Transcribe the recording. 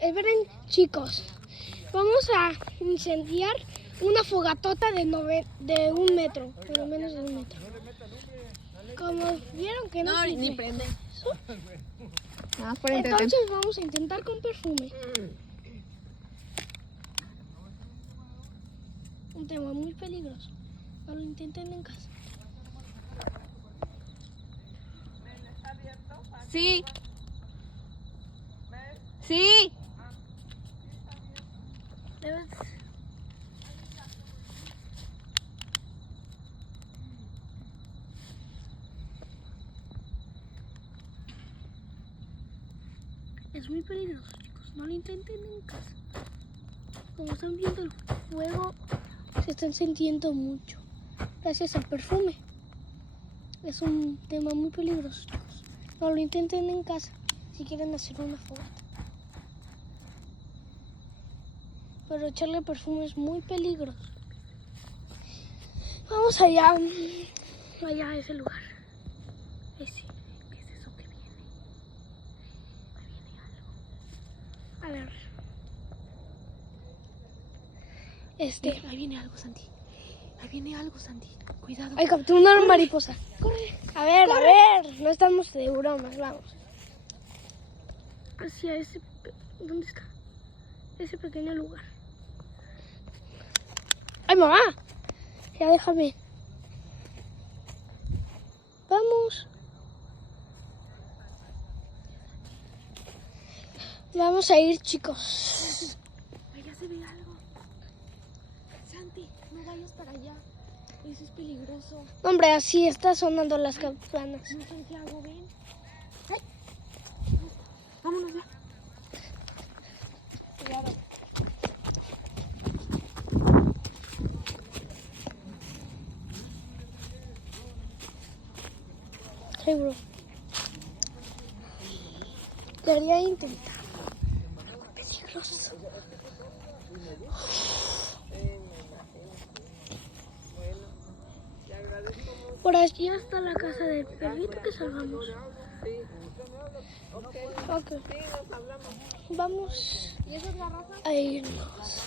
Esperen, chicos. Vamos a incendiar una fogatota de 1 metro, por lo menos de 1 metro. Como vieron que no sirve. Ni prende. Nada más por Entonces vamos a intentar con perfume. Un tema muy peligroso. No lo intenten en casa. Sí. Sí. Debes... Es muy peligroso, chicos. No lo intenten en casa. Como están viendo el fuego, se están sintiendo mucho. Gracias al perfume. Es un tema muy peligroso, chicos. No lo intenten en casa si quieren hacer una fogata. Pero echarle perfume es muy peligroso. Vamos allá. Allá a ese lugar. Ese. ¿Qué es eso que viene? Ahí viene algo. A ver. Ahí viene algo, Santi. Ahí viene algo, Santi. Cuidado. Ay, capturó una mariposa. Corre. A ver. No estamos de bromas, vamos. Hacia ese... ¿Dónde está? Ese pequeño lugar. ¡Ay, mamá! Ya déjame. Vamos. Vamos a ir, chicos. Allá se ve algo. Santi, no vayas para allá. Eso es peligroso. Hombre, así está sonando las campanas. No, Santiago, ven. Ay. Vámonos ya. Cuidado. Hey, bro. Quería intentar algo peligroso. Por allí está la casa del perrito que salvamos. Ok. Vamos a irnos.